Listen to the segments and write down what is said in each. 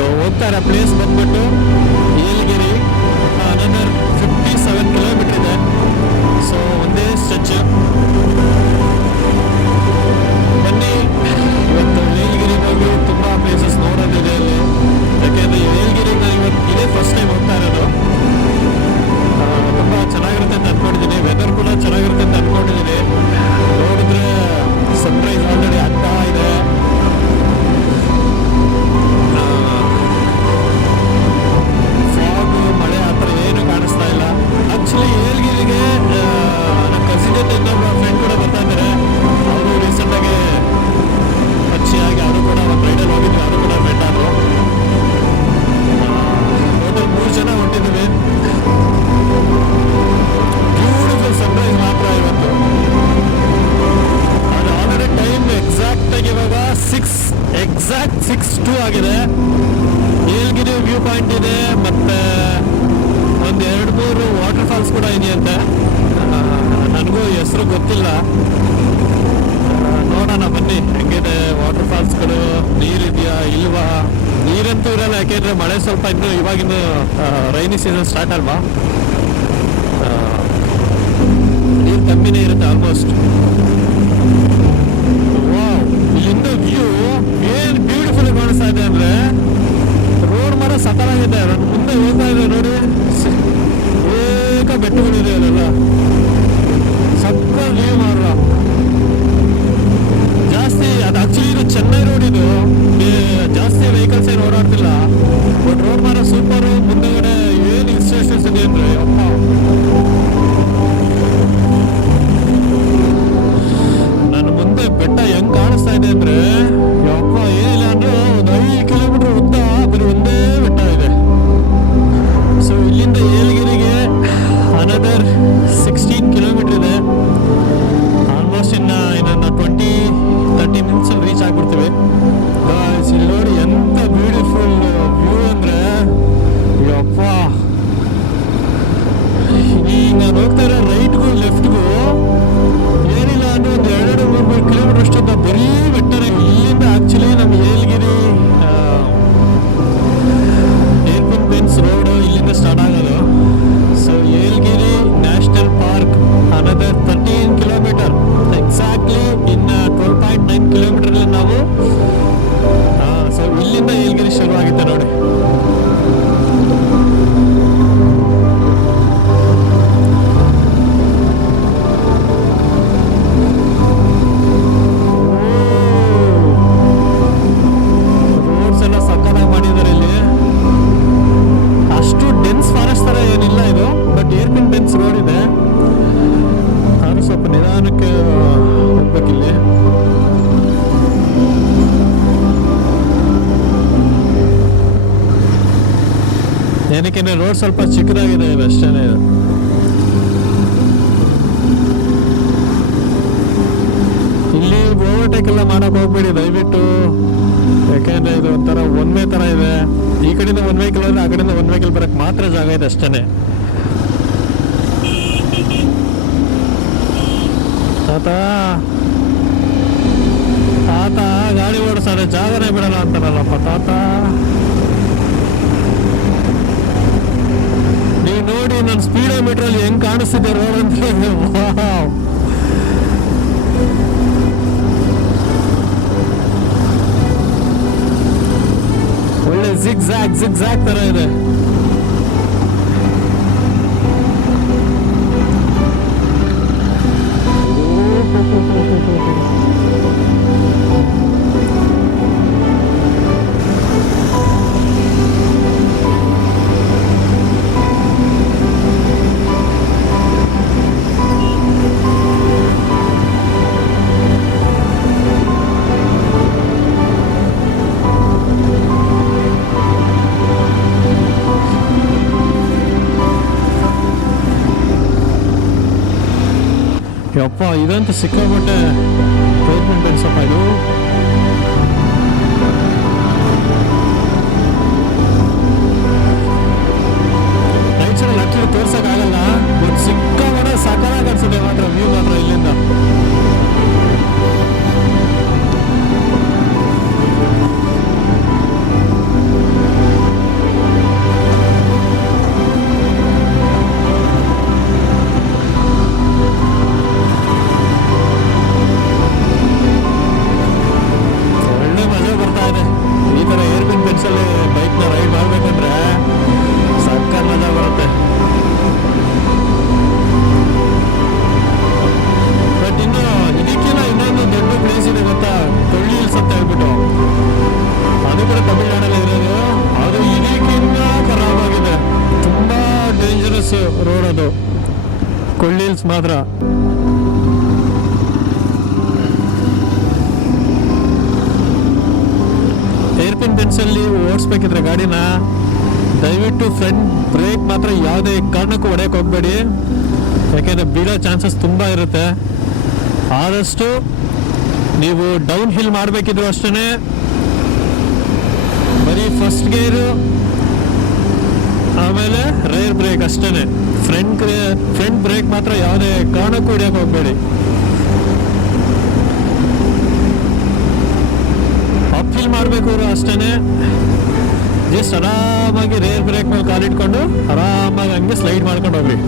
So ಹೋಗ್ತಾರೆ place ಬಂದ್ಬಿಟ್ಟು ಏಲಗಿರಿ, another 57 kilometre ಇದೆ. ಸೊ ಒಂದೇ ಸ್ಟ್ರೆಚ್. ಬನ್ನಿ, ಇವತ್ತು ಏಲಗಿರಿಗೆ ಹೋಗಿ ತುಂಬ ಪ್ಲೇಸಸ್ ನೋಡೋದಿದೆ ಅಲ್ಲಿ. ಯಾಕೆಂದರೆ ಏಲಗಿರಿಗೆ ನಾನು ಇವತ್ತು ಇದೇ ಫಸ್ಟ್ ಟೈಮ್ ಹೋಗ್ತಾ ಇರೋದು. ತುಂಬ ಚೆನ್ನಾಗಿರುತ್ತೆ ಅಂತ ಅಂದ್ಕೊಂಡಿದ್ದೀನಿ, ವೆದರ್ ಕೂಡ ಚೆನ್ನಾಗಿರುತ್ತೆ ಅಂತ ಅಂದ್ಕೊಂಡಿದ್ದೀನಿ. ನೋಡಿದ್ರೆ ಸನ್ರೈಸ್ ಆಲ್ರೆಡಿ ಆಗ್ತಾ ಇದೆ. ಫಾಗು, ಮಳೆ ಆ ಥರ ಏನು ಕಾಣಿಸ್ತಾ ಇಲ್ಲ. ಆ್ಯಕ್ಚುಲಿ ಏಲಗಿರಿಗೆ ನನ್ನ ಕಸಿನ್ ಜೊತೆ ಇನ್ನೊಬ್ಬ ಫ್ರೆಂಡ್ ಕೂಡ ಬರ್ತಾ ಇದ್ದಾರೆ. ಅವರು ರೀಸೆಂಟಾಗಿ ಪರಿಚಯವಾಗಿ ಅವರು ಕೂಡ ಒಂದು ರೈಡಲ್ಲಿ ಹೋಗಿದ್ವಿ, ಅವರು ಕೂಡ ಫ್ರೆಂಡ್ ಆದರು. ಟೋಟಲ್ 3 ಜನ ಹೊಂಟಿದ್ದೀವಿ. ಬ್ಯೂಟಿಫುಲ್ ಸನ್ರೈಸ್ ಮಾತ್ರ ಇವತ್ತು. ಅದು ಆಲ್ರೆಡಿ ಟೈಮ್ ಎಕ್ಸಾಕ್ಟಾಗಿ ಇವಾಗ 6:02 ಆಗಿದೆ. ಏಲಗಿರಿ ವ್ಯೂ ಪಾಯಿಂಟ್ ಇದೆ, ಮತ್ತೆ ಒಂದು 2-3 ವಾಟರ್ ಫಾಲ್ಸ್ ಕೂಡ ಇದೆಯಂತೆ. ನನಗೂ ಹೆಸರು ಗೊತ್ತಿಲ್ಲ, ನೋಡೋಣ ಬನ್ನಿ ಹೆಂಗಿದೆ ವಾಟರ್ ಫಾಲ್ಸ್ಗಳು. ನೀರಿದೆಯಾ ಇಲ್ವಾ? ನೀರಂತೂ ಇರಲ್ಲ, ಯಾಕೆಂದರೆ ಮಳೆ ಸ್ವಲ್ಪ ಇನ್ನು ಇವಾಗಿನ್ನು ರೈನಿ ಸೀಸನ್ ಸ್ಟಾರ್ಟ್ ಅಲ್ವಾ, ನೀರು ಕಮ್ಮಿನೇ ಇರುತ್ತೆ ಆಲ್ಮೋಸ್ಟ್. ವಾವ್, ಇಲ್ಲಿಂದ ವ್ಯೂ ಏನು ಬ್ಯೂಟಿಫುಲ್ ಕಾಣಿಸ್ತಾ ಇದೆ ಅಂದರೆ, ರೋಡ್ ಮರ ಸಕಲಾಗಿದೆ. ಮುಂದೆ ಹೋಗ್ತಾ ಇದೆ ನೋಡಿ, ಬೆಟ್ಟಗಳಿದೆ ಅಲ್ಲೆಲ್ಲ, ಸಕ್ಕ ವ್ಯೂ ಮಾರ ಜಾಸ್ತಿ. ಅದು ಆಕ್ಚುಲಿ ಇದು ಚೆನ್ನೈ ರೋಡ್, ಇದು ಜಾಸ್ತಿ ವೆಹಿಕಲ್ಸ್ ಏನು ಓಡಾಡ್ತಿಲ್ಲ. ಬಟ್ ರೋಡ್ ಮಾರ ಸೂಪರು. ಮುಂದೆಗಡೆ ಏನು ಹಿಲ್ ಸ್ಟೇಷನ್ಸ್ ಇದೆ ಅಂದರೆ ಅಪ್ಪ, ನನ್ನ ಮುಂದೆ ಬೆಟ್ಟ ಹೆಂಗ್ ಕಾಣಿಸ್ತಾ ಇದೆ ಅಂದರೆ ಯಪ್ಪ, ಏನಿಲ್ಲ ಅಂದ್ರೆ ಒಂದು 5 ಕಿಲೋಮೀಟರ್ ಉದ್ದ ಬರೀ ಒಂದೇ ಬೆಟ್ಟ ಇದೆ. ಸೊ ಇಲ್ಲಿಂದ ಏಲಗಿರಿಗೆ ಅನದರ್ 16 ಕಿಲೋಮೀಟರ್ ಇದೆ. ಆಲ್ಮೋಸ್ಟ್ ಇನ್ನೊಂದು 20-30 ಮಿನಿಟ್ಸಲ್ಲಿ ರೀಚ್ ಆಗ್ಬಿಡ್ತೀವಿ. ಇಲ್ಲಿ ನೋಡಿ ಎಂತ ಬ್ಯೂಟಿಫುಲ್ ವ್ಯೂ ಅಂದರೆ ಯಪ್ಪ. ಈಗ ನಾನು ಹೋಗ್ತಾ ಇರೋ ರೈಟ್ಗೂ ಲೆಫ್ಟ್ಗೂ ಏನಿಲ್ಲ ಅಂದ್ರೆ ಒಂದು 2-3 ಕಿಲೋಮೀಟರ್ ಅಷ್ಟೊಂದು ಬರೀ ಬೆಟ್ಟನೆ. ಇಲ್ಲಿಂದ ಆ್ಯಕ್ಚುಲಿ ನಮ್ಮ ಏಲಗಿರಿ ಏರ್ಪಿನ್ ಬೆನ್ಸ್ ರೋಡು ಇಲ್ಲಿಂದ ಸ್ಟಾರ್ಟ್ ಆಗೋದು. So Yelagiri national park another 13 kilometre. Exactly ಇನ್ನು 12.9 ಕಿಲೋಮೀಟರಲ್ಲಿ ನಾವು. ಸೊ ಇಲ್ಲಿಂದ ಏಲಗಿರಿ ಶುರುವಾಗುತ್ತೆ ನೋಡಿ. ರೋಡ್ಸ್ ಎಲ್ಲ ಸಕ್ಕತ್ತಾಗಿ ಮಾಡಿದ್ದಾರೆ ಇಲ್ಲಿ. ಅಷ್ಟು ಡೆನ್ಸ್ ಫಾರೆಸ್ಟ್ ಥರ ಏನಿಲ್ಲ ಇದು, ಬಟ್ ಏರ್ಪಿನ್ ಡೆನ್ಸ್ ರೋಡ್ ಇದೆ. ನಾನು ಸ್ವಲ್ಪ ನಿಧಾನಕ್ಕೆ ಹೋಗ್ಬೇಕಿಲ್ಲಿ. ಏನಕ್ಕೆ ರೋಡ್ ಸ್ವಲ್ಪ ಚಿಕ್ಕದಾಗಿದೆ ಇದು, ಅಷ್ಟೇ ಇದು. ಇಲ್ಲಿ ಓವರ್ಟೇಕ್ ಎಲ್ಲ ಮಾಡಕ್ ಹೋಗ್ಬೇಡಿ ದಯವಿಟ್ಟು, ಯಾಕೆಂದ್ರೆ ಇದು ಒಂಥರ ಒನ್ ವೇ ತರ ಇದೆ. ಈ ಕಡೆಯಿಂದ 1 ವೆಹಿಕಲ್ ಅಂದ್ರೆ ಆ ಕಡೆಯಿಂದ 1 ವೆಹಿಕಲ್ ಬರಕ್ ಮಾತ್ರ ಜಾಗ ಇದೆ ಅಷ್ಟೇನೆ. ತಾತ ತಾತ ಗಾಡಿ ಓಡಿಸ್ತಾರೆ, ಜಾಗನೇ ಬಿಡಲ್ಲ ಅಂತಾರಲ್ಲಪ್ಪ ತಾತ. ನೀವು ನೋಡಿ ನನ್ನ ಸ್ಪೀಡೋಮೀಟರ್ ಅಲ್ಲಿ ಹೆಂಗ್ ಕಾಣಿಸ್ತಿದೆ ರೋಡ್ ಅಂತ. ಒಳ್ಳೆ ಜಿಗ್-ಜ್ಯಾಗ್ ತರ ಇದೆ. ಯಪ್ಪ, ಇದಂತೂ ಸಿಕ್ಕಾಪಟ್ಟೆ ಟ್ರೀಟ್ಮೆಂಟ್ ಅನ್ಸಪ್ಪ ಇದು. ರೈಟ್ ಸೈಡಲ್ಲಿ ಆಕ್ಚುಲಿ ತೋರ್ಸೋಕ್ಕಾಗಲ್ಲ, ಬಟ್ ಸಿಕ್ಕಾಪಟ್ಟೆ ಸಕಲಾಗಿ ಅನ್ಸುತ್ತೆ ಮಾತ್ರ ವ್ಯೂ ಮಾತ್ರ ಇಲ್ಲಿಂದ. ಕೊಳ್ಳೀಲ್ಸ್ ಮಾತ್ರ. ಏರ್ಪಿನ್ ಬೆನ್ಸಲ್ಲಿ ಓಡಿಸ್ಬೇಕಿದ್ರೆ ಗಾಡಿನ ದಯವಿಟ್ಟು ಫ್ರಂಟ್ ಬ್ರೇಕ್ ಮಾತ್ರ ಯಾವುದೇ ಕಾರಣಕ್ಕೂ ಹೊಡೆಯಕ್ಕೆ ಹೋಗಬೇಡಿ, ಯಾಕೆಂದರೆ ಬೀಳೋ ಚಾನ್ಸಸ್ ತುಂಬ ಇರುತ್ತೆ. ಆದಷ್ಟು ನೀವು ಡೌನ್ ಹಿಲ್ ಮಾಡಬೇಕಿದ್ರು ಅಷ್ಟೇ ಬರೀ ಫಸ್ಟ್ ಗೇರು ಆಮೇಲೆ ರೇರ್ ಬ್ರೇಕ್ ಅಷ್ಟೇ. ಫ್ರಂಟ್ ಬ್ರೇಕ್ ಮಾತ್ರ ಯಾವುದೇ ಕಾರಣಕ್ಕೂ ಹಿಡಿಯಕ್ಕೆ ಹೋಗಬೇಡಿ. ಅಪ್ ಹಿಲ್ ಮಾಡಬೇಕು ಅಷ್ಟೇ, ಜಸ್ಟ್ ಆರಾಮಾಗಿ ರೇರ್ ಬ್ರೇಕ್ ಮೇಲೆ ಕಾಲಿಟ್ಕೊಂಡು ಆರಾಮಾಗಿ ಹಂಗೆ ಸ್ಲೈಡ್ ಮಾಡ್ಕೊಂಡು ಹೋಗ್ರಿ.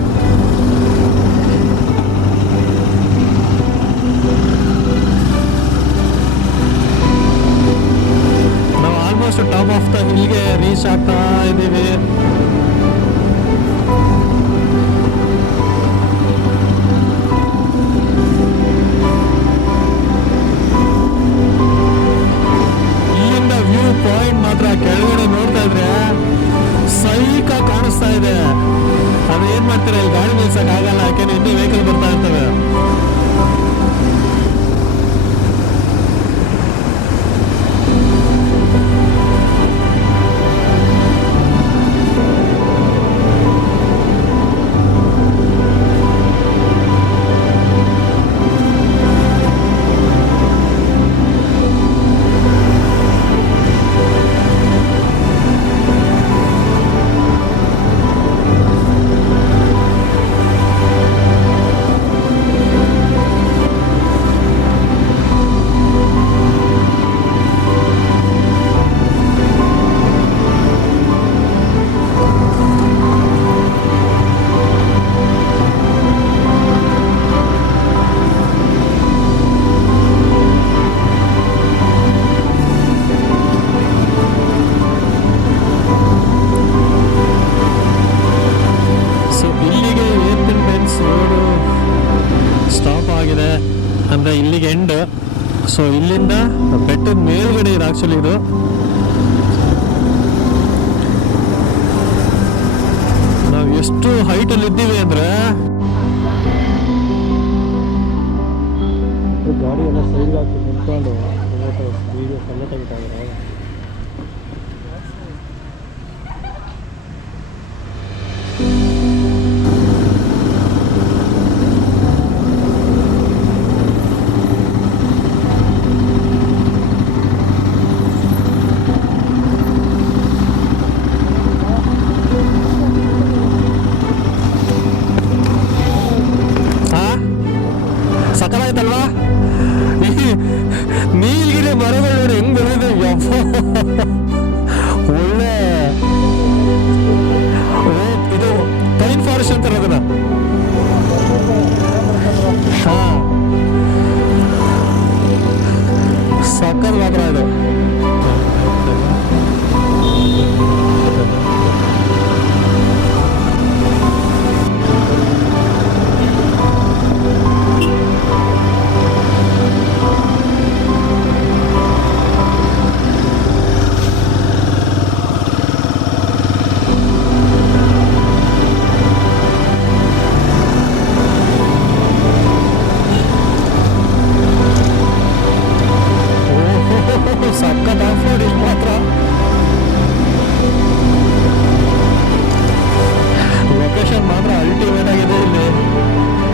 ನಾವು ಆಲ್ಮೋಸ್ಟ್ ಟಾಪ್ ಆಫ್ ದ ಹಿಲ್ಗೆ ರೀಚ್ ಆಗ್ತಾ ಇದ್ದೀವಿ. ಇಲ್ಲಿಂದ ವ್ಯೂ ಪಾಯಿಂಟ್ ಮಾತ್ರ ಕೆಳಗಡೆ ನೋಡ್ತಾ ಇದ್ರೆ ಸೈಕ ಕಾಣಿಸ್ತಾ ಇದೆ. ಅದೇನ್ ಮಾಡ್ತೀರಾ, ಇಲ್ಲಿ ಗಾಡಿ ನಿಲ್ಸಕ್ ಆಗಲ್ಲ, ಯಾಕೆಂದ್ರೆ ಇನ್ನೂ ವೆಹಿಕಲ್ ಬರ್ತಾ ಇರ್ತವೆ. ಅಂದರೆ ಇಲ್ಲಿಗೆ ಎಂಡ್. ಸೊ ಇಲ್ಲಿಂದ ಬೆಟ್ಟದ ಮೇಲ್ಗಡೆ ಇದೆ ಆ್ಯಕ್ಚುಲಿ ಇದು. ನಾವು ಎಷ್ಟು ಹೈಟಲ್ಲಿ ಇದ್ದೀವಿ ಅಂದರೆ ಗಾಡಿ ಎಲ್ಲ ಸೈಡ್ ಹಾಕಿ ನಿಂತ್ಕೊಂಡು ವೀಡಿಯೋ ಎಲ್ಲ ತೆಗಿತಾ ಇದ್ದಾರೆ. ಸಕಲಾಯ್ತಲ್ವಾ ನೀಲ್ಗಿರಿ ಮರಗಳು ನೋಡಿ ಹೆಂಗ್ ಬೆಳೆದಿದೆ. ಒಳ್ಳೆ ಇದು ಪೈನ್ ಫಾರೆಸ್ಟ್ ಅಂತಾರೆ ಅದನ್ನ. ಹಾ ಸಕ್ಕತ್ ಮಾತ್ರ ಇದು. ಸಕ್ಕತ್ ಆಫ್ ರೋಡ್ ಇಲ್ಲಿ ಮಾತ್ರ. ಲೊಕೇಶನ್ ಮಾತ್ರ ಅಲ್ಟಿಮೇಟ್ ಆಗಿದೆ. ಇಲ್ಲಿ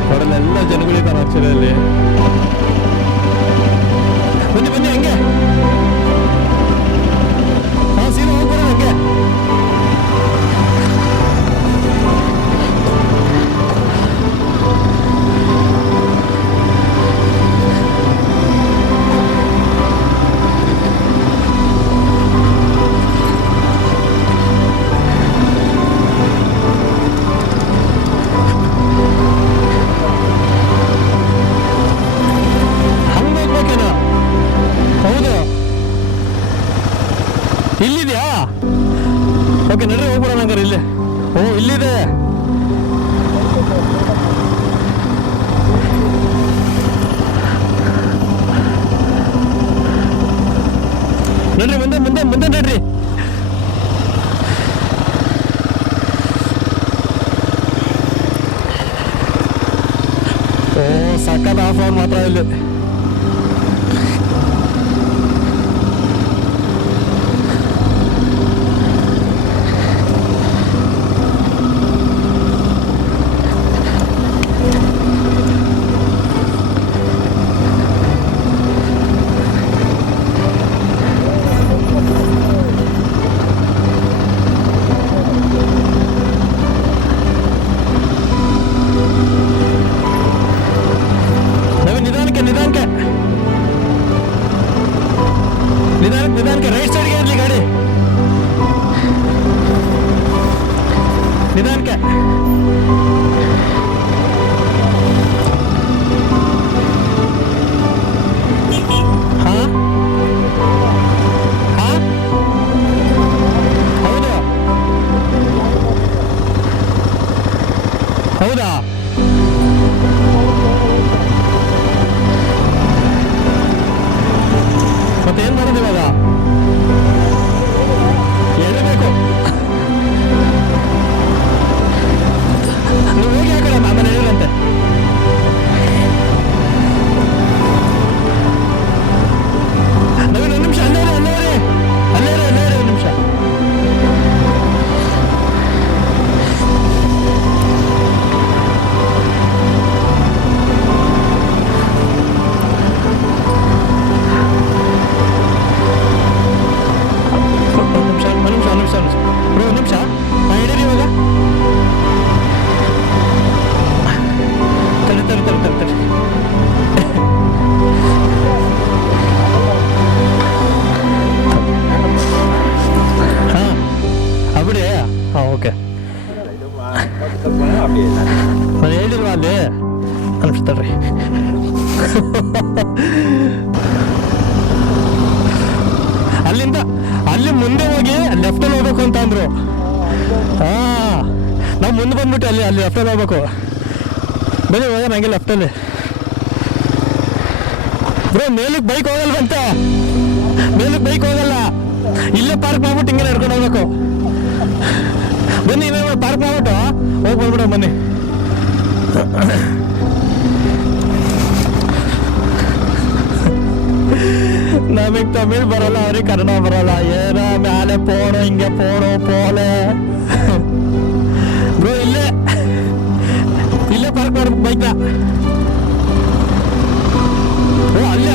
ಹೊರಲೆಲ್ಲ ಜನಗಳಿದ್ದಾರೆ ಆಕ್ಚುಲಿ. ಅಲ್ಲಿ ಬನ್ನಿ ಬನ್ನಿ ಹಂಗೆ ಸೀದಾ ಹೋಗ್ಬಾರ ಹಂಗೆ. ಇಲ್ಲಿದೆಯಾ? ಓಕೆ ನಡ್ರಿ ಹೋಗ್ಬಿಡೋಣ ಹಂಗಾರೆ. ಇಲ್ಲಿ ಇಲ್ಲಿದೆ. ನಡ್ರಿ ಮುಂದೆ ಮುಂದೆ ಮುಂದೆ ನಡ್ರಿ. ಹಾಫ್ ಅವರ್ ಮಾತ್ರ ಇಲ್ಲಿ. ನಿಧಾನಕ್ಕೆ ರೈಟ್ ಸೈಡ್ಗೆ ಇರಲಿ ಗಾಡಿ, ನಿಧಾನಕ್ಕೆ. ಹಾ ಹಾ ಹೌದು ಹೌದಾ? ಮತ್ತೇನ್ ಮಾಡೋದು ಇವಾಗ? ಎಳಬೇಕು. ನೀವು ಹೋಗಿ ಆ ಕಡೆ ಆಮೇಲೆ ಹೇಳಿರಂತೆ. ನವೀನ್ ಒಂದು ನಿಮಿಷ ಅಲ್ಲೇ ಒಂದು ನಿಮಿಷ. ಬ್ರೋ ಒಂದು ನಿಮಿಷ ಹಿಡೀರಿ ಇವಾಗ. ತಡಿ ಹಾಂ ಅಬಿಡಿ. ಹಾಂ ಓಕೆ. ನಾನು ಹೇಳಿಲ್ವಾ ಅಲ್ಲಿ ಅನಿಸ್ತಲ್ರಿ. ಅಲ್ಲಿಂದ ಅಲ್ಲಿ ಮುಂದೆ ಹೋಗಿ ಲೆಫ್ಟಲ್ಲಿ ಹೋಗ್ಬೇಕು ಅಂತ ಅಂದ್ರು. ಹಾ ನಾವು ಮುಂದೆ ಬಂದ್ಬಿಟ್ಟು ಅಲ್ಲಿ ಲೆಫ್ಟಲ್ಲಿ ಹೋಗ್ಬೇಕು. ಬನ್ನಿ ಹೋಗ ನಂಗೆ ಲೆಫ್ಟಲ್ಲಿ. ಬ್ರೋ ಮೇಲಕ್ಕೆ ಬೈಕ್ ಹೋಗಲ್ವಂತ, ಮೇಲಕ್ಕೆ ಬೈಕ್ ಹೋಗಲ್ಲ. ಇಲ್ಲೇ ಪಾರ್ಕ್ ಮಾಡ್ಬಿಟ್ಟು ಹಿಂಗೆ ನಡ್ಕೊಂಡು ಹೋಗ್ಬೇಕು. ಬನ್ನಿ ಇವಾಗ ಪಾರ್ಕ್ ಮಾಡ್ಬಿಟ್ಟು ಹೋಗಿ ಬಂದ್ಬಿಡ ಬನ್ನಿ. ನಮಗ್ ತಮಿಳ್ ಬರಲ್ಲ, ಅವ್ರಿಗೆ ಕನ್ನಡ ಬರಲ್ಲ. ಏನ ಮ್ಯಾಲೆ ಪೋಣು ಹಿಂಗೆ ಪೋಣು ಪೋಲೆ. ಬ್ರೋ ಇಲ್ಲೇ ಪಾರ್ಕ್ ಮಾಡ್ಬೇಕು ಬೈಕ್ನ. ಓ ಅಲ್ಲಿ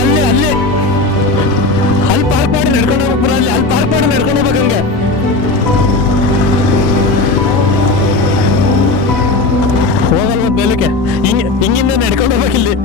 ಪಾರ್ಕ್ ಮಾಡಿ ನಡ್ಕೊಂಡು ಹೋಗ್ಬೇಕು ಬ್ರೋ. ಅಲ್ಲಿ ಪಾರ್ಕ್ ಮಾಡಿ ನಡ್ಕೊಂಡು ಹೋಗ್ಬೇಕು ಹಂಗೆ. ಹೋಗಲ್ವ ಬೇಲಕ್ಕೆ ಹಿಂಗಿಂದ ನಡ್ಕೊಂಡು ಹೋಗ್ಬೇಕು ಇಲ್ಲಿ.